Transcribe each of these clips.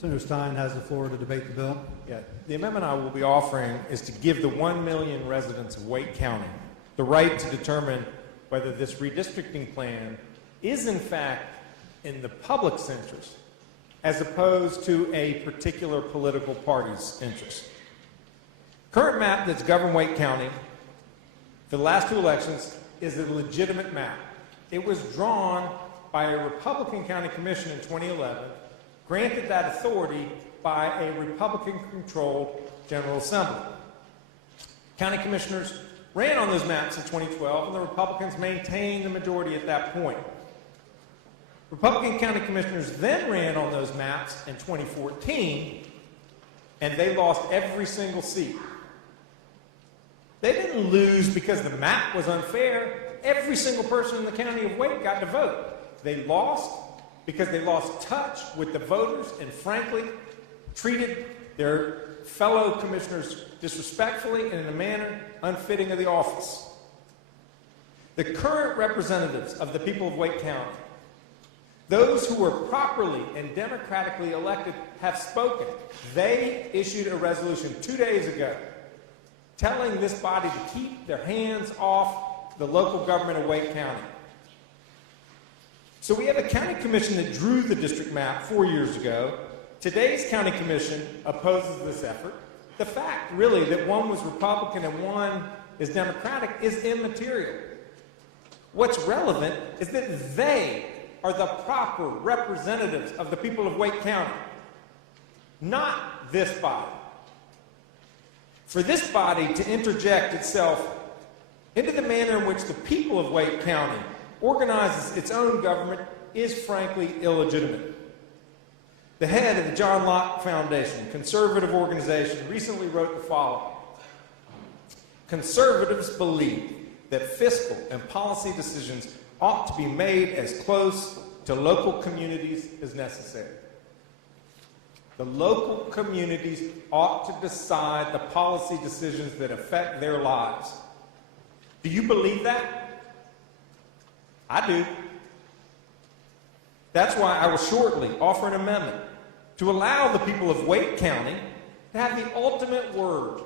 Senator Stein has the floor to debate the bill. Yeah, the amendment I will be offering is to give the 1 million residents of Wake County the right to determine whether this redistricting plan is in fact in the public's interest as opposed to a particular political party's interest. Current map that's governed Wake County for the last 2 elections is a legitimate map. It was drawn by a Republican county commission in 2011, granted that authority by a Republican-controlled General Assembly. County commissioners ran on those maps in 2012, and the Republicans maintained the majority at that point. Republican county commissioners then ran on those maps in 2014, and they lost every single seat. They didn't lose because the map was unfair. Every single person in the county of Wake got to vote. They lost because they lost touch with the voters and, frankly, treated their fellow commissioners disrespectfully and in a manner unfitting of the office. The current representatives of the people of Wake County, those who were properly and democratically elected, have spoken. They issued a resolution 2 days ago telling this body to keep their hands off the local government of Wake County. So we have a county commission that drew the district map 4 years ago. Today's county commission opposes this effort. The fact, really, that one was Republican and one is Democratic is immaterial. What's relevant is that they are the proper representatives of the people of Wake County, not this body. For this body to interject itself into the manner in which the people of Wake County organizes its own government is frankly illegitimate. The head of the John Locke Foundation, a conservative organization, recently wrote the following: conservatives believe that fiscal and policy decisions ought to be made as close to local communities as necessary. The local communities ought to decide the policy decisions that affect their lives. Do you believe that? I do. That's why I will shortly offer an amendment to allow the people of Wake County to have the ultimate word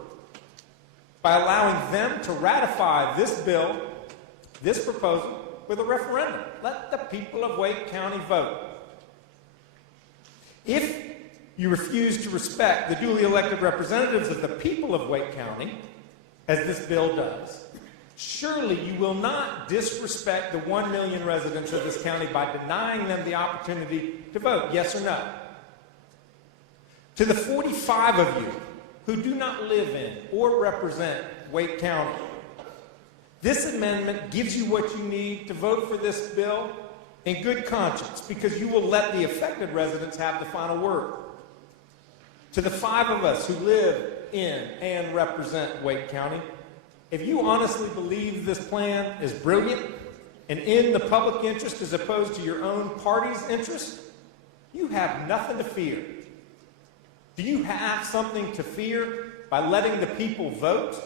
by allowing them to ratify this bill, this proposal, with a referendum. Let the people of Wake County vote. If you refuse to respect the duly elected representatives of the people of Wake County, as this bill does, surely you will not disrespect the 1 million residents of this county by denying them the opportunity to vote, yes or no. To the 45 of you who do not live in or represent Wake County, this amendment gives you what you need to vote for this bill in good conscience, because you will let the affected residents have the final word. To the 5 of us who live in and represent Wake County, if you honestly believe this plan is brilliant and in the public interest as opposed to your own party's interest, you have nothing to fear. Do you have something to fear by letting the people vote?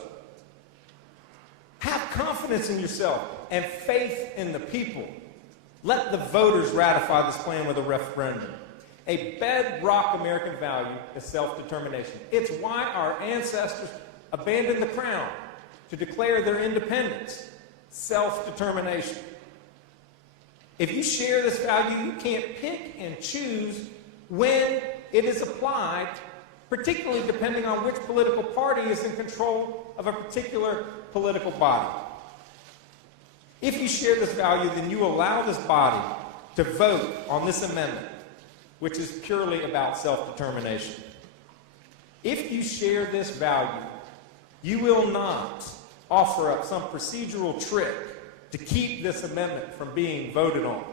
Have confidence in yourself and faith in the people. Let the voters ratify this plan with a referendum. A bedrock American value is self-determination. It's why our ancestors abandoned the crown to declare their independence. Self-determination. If you share this value, you can't pick and choose when it is applied, particularly depending on which political party is in control of a particular political body. If you share this value, then you allow this body to vote on this amendment, which is purely about self-determination. If you share this value, you will not offer up some procedural trick to keep this amendment from being voted on.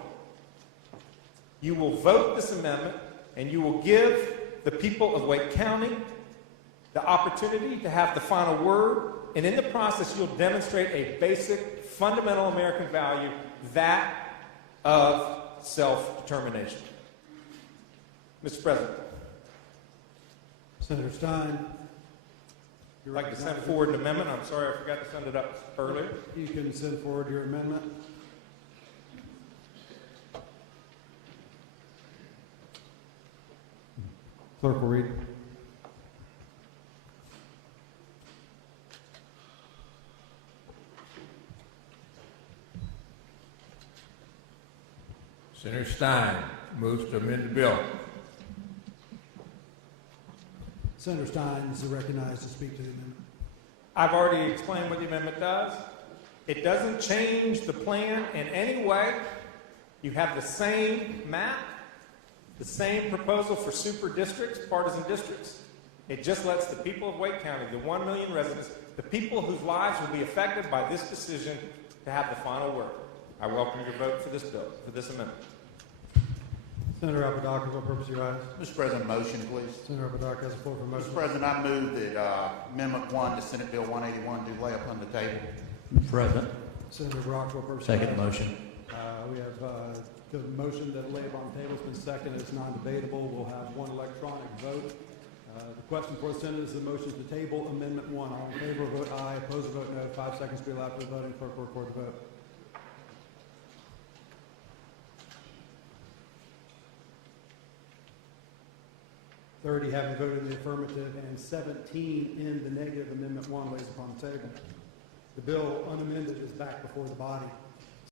You will vote this amendment, and you will give the people of Wake County the opportunity to have the final word, and in the process, you'll demonstrate a basic, fundamental American value, that of self-determination. Mr. President. Senator Stein. I'd like to send forward an amendment. I'm sorry I forgot to send it up earlier. You can send forward your amendment. Clerk will read. Senator Stein moves to amend the bill. Senator Stein is recognized to speak to the amendment. I've already explained what the amendment does. It doesn't change the plan in any way. You have the same map, the same proposal for super districts, partisan districts. It just lets the people of Wake County, the 1 million residents, the people whose lives will be affected by this decision, to have the final word. I welcome your vote for this bill, for this amendment. Senator Apodaca, what purpose do you rise? Mr. President, motion, please. Senator Apodaca has the floor for motion. Mr. President, I move that Amendment 1 to Senate Bill 181 do lay upon the table. Present. Senator Brock, what purpose do you Second rise? motion. We have the motion that lay upon the table has been seconded. It's non-debatable. We'll have one electronic vote. The question for the Senate is the motion to table Amendment 1. All in favor, vote aye. Opposed, vote no. 5 seconds to be allowed for the voting. Clerk will record the vote. Thirty having voted in the affirmative and 17 in the negative. Amendment 1 lays upon the table. The bill unamended is back before the body.